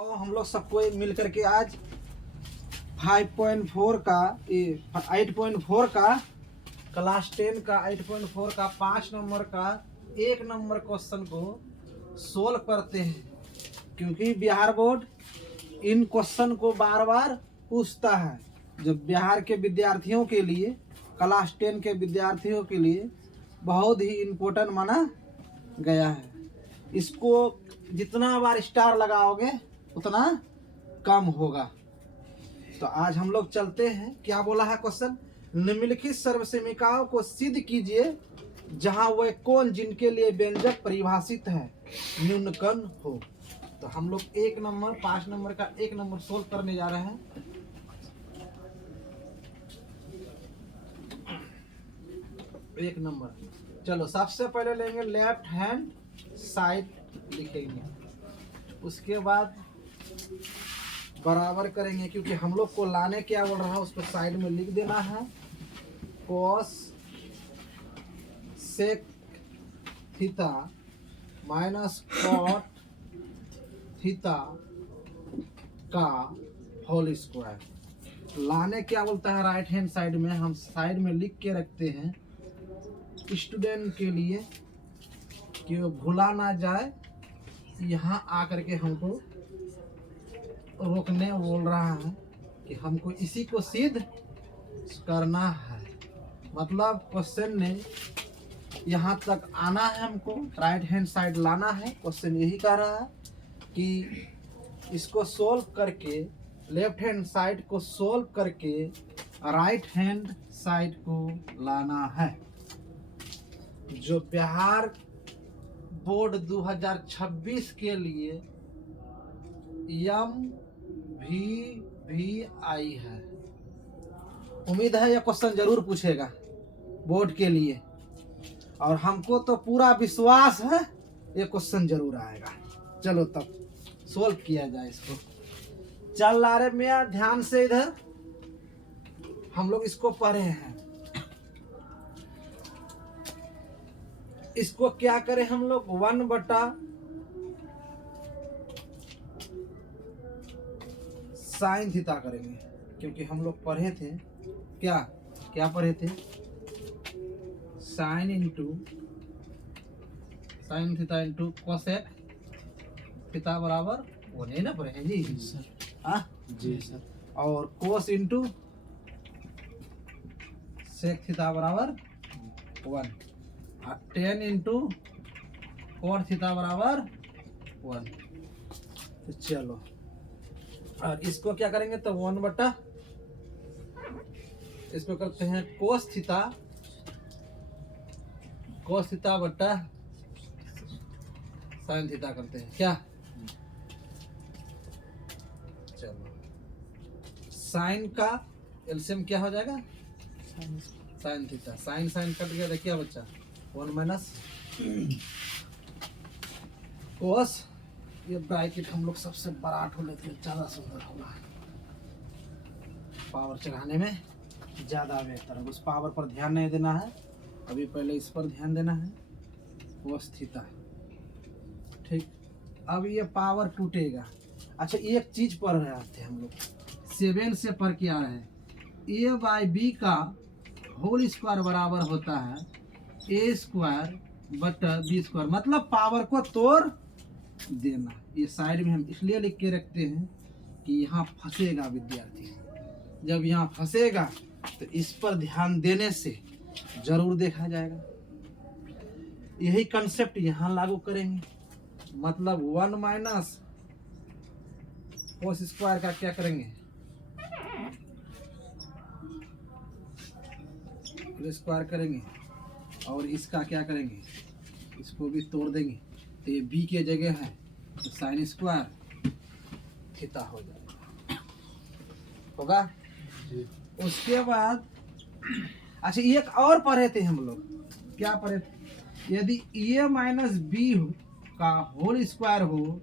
और हम लोग सबको मिल करके आज 5.4 का 8.4 का क्लास 10 का 8.4 का 5 नंबर का 1 नंबर क्वेश्चन को सोल्व करते हैं, क्योंकि बिहार बोर्ड इन क्वेश्चन को बार बार पूछता है। जो बिहार के विद्यार्थियों के लिए, क्लास 10 के विद्यार्थियों के लिए बहुत ही इम्पोर्टेंट माना गया है। इसको जितना बार स्टार लगाओगे उतना कम होगा। तो आज हम लोग चलते हैं। क्या बोला है क्वेश्चन? निम्नलिखित सर्वसमीकाओं को सिद्ध कीजिए जहां वह कोण जिनके लिए व्यंजक परिभाषित है न्यूनकर्ण हो। तो हम लोग 1 नंबर 5 नंबर का 1 नंबर सोल्व करने जा रहे हैं। एक नंबर, चलो सबसे पहले लेंगे लेफ्ट हैंड साइड, लिखेंगे, उसके बाद बराबर करेंगे, क्योंकि हम लोग को लाने क्या बोल रहा है उसको साइड में लिख देना है। cos sec theta minus cot theta का होल स्क्वायर। लाने क्या बोलता है राइट हैंड साइड में, हम साइड में लिख के रखते हैं स्टूडेंट के लिए कि वो भुला ना जाए। यहाँ आकर के हमको रोकने बोल रहा है कि हमको इसी को सिद्ध करना है। मतलब क्वेश्चन ने यहाँ तक आना है, हमको राइट हैंड साइड लाना है। क्वेश्चन यही कह रहा है कि इसको सोल्व करके, लेफ्ट हैंड साइड को सोल्व करके राइट हैंड साइड को लाना है। जो बिहार बोर्ड 2026 के लिए MVVI है। उम्मीद है यह क्वेश्चन जरूर पूछेगा बोर्ड के लिए, और हमको तो पूरा विश्वास है ये क्वेश्चन जरूर आएगा। चलो तब सोल्व किया जाए इसको। चल रहे में ध्यान से, इधर हम लोग इसको पढ़े हैं। इसको क्या करें हम लोग 1 बटा साइन थीटा करेंगे, क्योंकि हम लोग पढ़े थे क्या पढ़े थे, sine theta into cosec theta बराबर वो नहीं ना पढ़े हैं जी सर? हाँ जी सर। और कोस इंटू सेक थीटा बराबर 1, और 10 इंटू कोट थीटा बराबर 1। तो चलो, और इसको क्या करेंगे तो 1 बटा, इसको करते हैं कोस थीटा बटा साइन थीटा करते हैं क्या। चलो, साइन का एलसीएम क्या हो जाएगा? Sine theta. साइन कट गया, देखिए बच्चा 1 माइनस कोस, ये ब्रैकेट हम लोग सबसे बड़ा उठा लेते हैं, ज़्यादा सुंदर होगा, पावर चढ़ाने में ज़्यादा बेहतर है। उस पावर पर ध्यान नहीं देना है, अभी पहले इस पर ध्यान देना है। कोस थीटा, ठीक। अब ये पावर टूटेगा। अच्छा, एक चीज़ पढ़ रहे थे हम लोग, 7 से पढ़ के आ रहे हैं, a/b का होल स्क्वायर बराबर होता है a स्क्वायर बटा b स्क्वायर। मतलब पावर को तोड़ देना। ये साइड में हम इसलिए लिख के रखते हैं कि यहाँ फंसेगा विद्यार्थी। जब यहाँ फंसेगा तो इस पर ध्यान देने से जरूर देखा जाएगा। यही कंसेप्ट यहाँ लागू करेंगे। मतलब 1 माइनस कोस स्क्वायर का क्या करेंगे, स्क्वायर करेंगे, और इसका क्या करेंगे, इसको भी तोड़ देंगे। तो ये b के जगह है तो साइन स्क्वायर थीटा हो जाएगा, होगा जी। उसके बाद अच्छा, एक और पढ़े थे हम लोग, क्या पढ़े थे? यदि a माइनस बी का होल स्क्वायर हो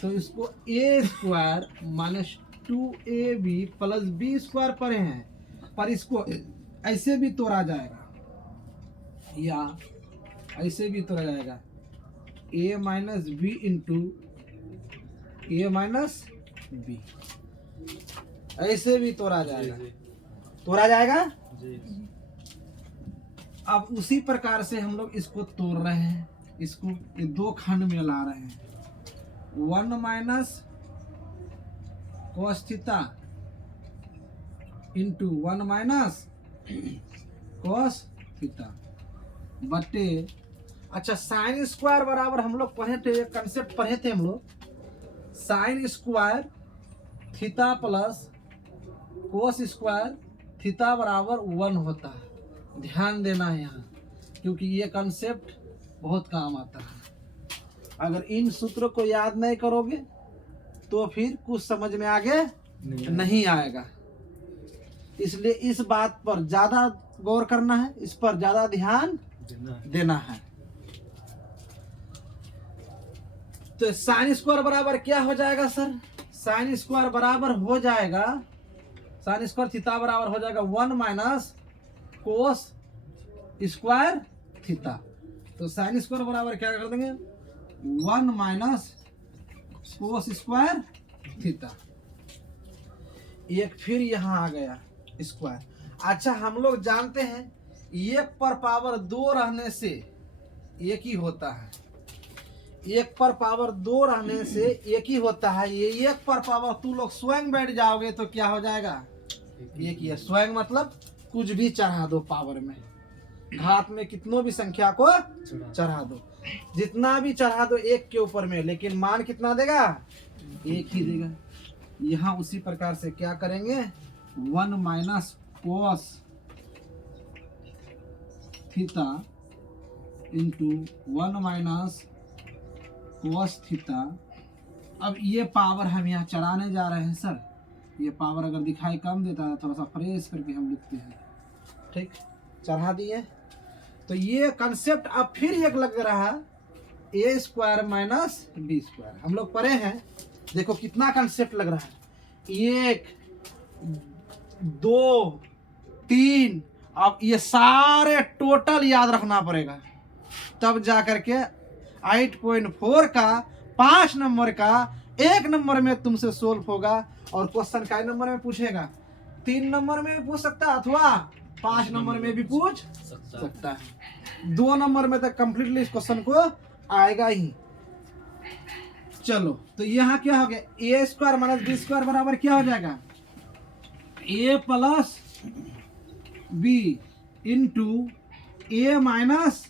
तो इसको a square minus 2ab plus b square पढ़े हैं, पर इसको ऐसे भी तोड़ा जाएगा या ऐसे भी तोड़ा जाएगा, a minus B into A minus B, ऐसे भी तोड़ा जाएगा, तोड़ा जाएगा। अब उसी प्रकार से हम लोग इसको तोड़ रहे हैं, इसको ये दो खंड में ला रहे हैं। 1 minus cos theta into 1 minus cos theta बटे, अच्छा साइन स्क्वायर बराबर हम लोग पढ़े थे, कंसेप्ट पढ़े थे हम लोग, sine square theta plus cos square theta बराबर 1 होता है। ध्यान देना है यहाँ, क्योंकि ये कंसेप्ट बहुत काम आता है। अगर इन सूत्रों को याद नहीं करोगे तो फिर कुछ समझ में आगे नहीं आएगा। इसलिए इस बात पर ज्यादा गौर करना है, इस पर ज्यादा ध्यान देना है। तो साइन स्क्वायर बराबर क्या हो जाएगा सर? साइन स्क्वायर बराबर हो जाएगा, साइन स्क्वायर थीटा बराबर हो जाएगा 1 माइनस कोस स्क्वायर थीटा। तो साइन स्क्वायर बराबर क्या कर देंगे? 1 माइनस कोस स्क्वायर थीटा। एक फिर यहां आ गया स्क्वायर। अच्छा हम लोग जानते हैं 1 पर पावर 2 रहने से एक ही होता है, 1 पर पावर 2 रहने से एक ही होता है। ये 1 पर पावर तू लोग स्वयं बैठ जाओगे तो क्या हो जाएगा? एक ही है। स्वयं मतलब कुछ भी चढ़ा दो पावर में, घात में कितनों भी संख्या को चढ़ा दो, जितना भी चढ़ा दो 1 के ऊपर में, लेकिन मान कितना देगा? 1 ही देगा। यहाँ उसी प्रकार से क्या करेंगे? 1 minus cos theta into 1 minus cos theta. अब ये पावर हम यहाँ चढ़ाने जा रहे हैं सर। ये पावर अगर दिखाई कम देता है थोड़ा सा फ्रेश करके हम लिखते हैं, ठीक, चढ़ा दिए। तो ये कंसेप्ट अब फिर एक लग रहा है, ए स्क्वायर माइनस बी स्क्वायर। हम लोग पढ़े हैं, देखो कितना कंसेप्ट लग रहा है। 1 2 3, अब ये सारे टोटल याद रखना पड़ेगा, तब जा करके 8.4 का 5 नंबर का 1 नंबर में तुमसे सोल्व होगा। और क्वेश्चन का नंबर में पूछेगा, 3 नंबर में भी पूछ सकता है अथवा 5 नंबर में भी पूछ सकता है। 2 नंबर में तक कंप्लीटली इस क्वेश्चन को आएगा ही। चलो तो यहाँ क्या हो गया? ए स्क्वायर माइनस बी स्क्वायर बराबर क्या हो जाएगा? ए plus B into A minus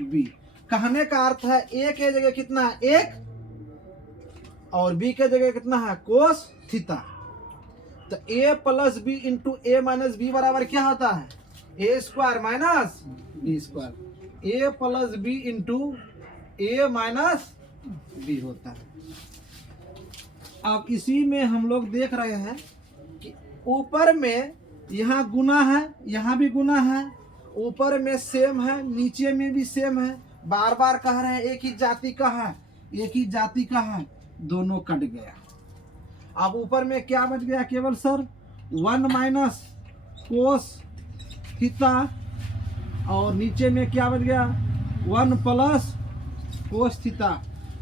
B. कहने का अर्थ है ए के जगह कितना है? 1, और बी के जगह कितना है? Cos theta. तो ए plus B into A minus B बराबर क्या होता है? ए square minus B square. A plus B into A minus B होता है। अब इसी में हम लोग देख रहे हैं कि ऊपर में यहाँ गुना है, यहाँ भी गुना है, ऊपर में सेम है, नीचे में भी सेम है। बार बार कह रहे हैं एक ही जाति का है, एक ही जाति का है, दोनों कट गया। अब ऊपर में क्या बच गया? केवल सर 1 माइनस कोस थीटा, और नीचे में क्या बच गया? 1 प्लस कोस थीटा।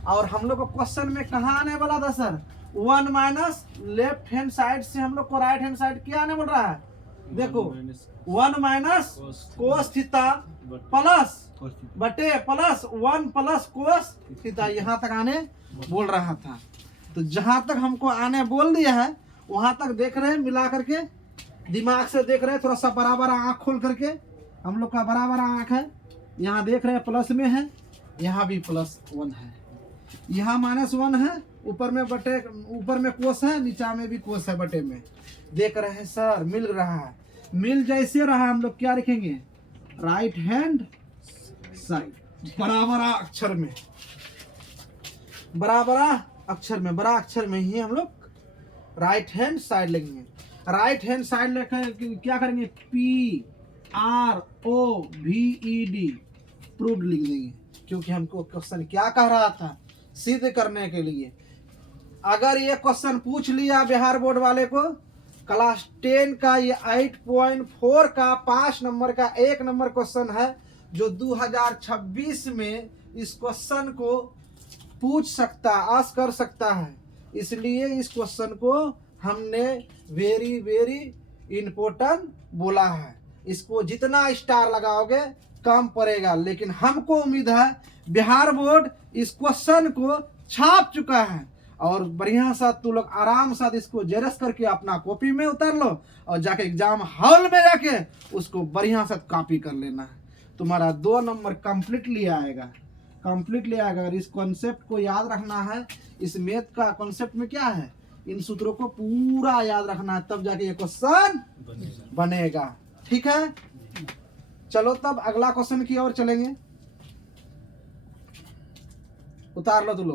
और हम लोग को क्वेश्चन में कहाँ आने वाला था sir? 1 minus left hand side से हम लोग को राइट हैंड साइड क्या आने बोल रहा है? देखो 1 माइनस कोस थीटा प्लस बटे प्लस 1 प्लस कोस थीटा, यहाँ तक आने बोल रहा था। तो जहां तक हमको आने बोल दिया है वहां तक देख रहे हैं, मिला करके दिमाग से देख रहे हैं, थोड़ा सा बराबर आंख खोल करके। हम लोग का बराबर आंख है, यहाँ देख रहे हैं प्लस में है, यहाँ भी +1 है, यहाँ -1 है, ऊपर में बटे, ऊपर में कोस है, नीचा में भी कोस है, बटे में देख रहे हैं सर। मिल रहा है, मिल जैसे रहा हम लोग क्या लिखेंगे? राइट हैंड साइड, बराबर अक्षर में, बराबर अक्षर में, बड़ा अक्षर में ही हम लोग राइट हैंड साइड लिखेंगे। राइट हैंड साइड लेकर क्या करेंगे? PROVED, प्रूव्ड लिख देंगे, क्योंकि हमको क्वेश्चन क्या कह रहा था? सिद्ध करने के लिए। अगर ये क्वेश्चन पूछ लिया बिहार बोर्ड वाले को, क्लास 10 का ये 8.4 का 5 नंबर का 1 नंबर क्वेश्चन है, जो 2026 में इस क्वेश्चन को पूछ सकता, आस कर सकता है। इसलिए इस क्वेश्चन को हमने वेरी वेरी इम्पोर्टेंट बोला है। इसको जितना स्टार लगाओगे कम पड़ेगा, लेकिन हमको उम्मीद है बिहार बोर्ड इस क्वेश्चन को छाप चुका है और बढ़िया सा तू लोग आराम से इसको जेरस करके अपना कॉपी में उतार लो और जाके एग्जाम हॉल में जाके उसको बढ़िया से कॉपी कर लेना है। तुम्हारा 2 नंबर कंप्लीटली आएगा, कंप्लीटली आएगा। अगर इस कॉन्सेप्ट को याद रखना है, इस मैथ का कॉन्सेप्ट में क्या है, इन सूत्रों को पूरा याद रखना है, तब जाके ये क्वेश्चन बनेगा। ठीक है, चलो तब अगला क्वेश्चन की ओर चलेंगे। उतार लो तुम लोग।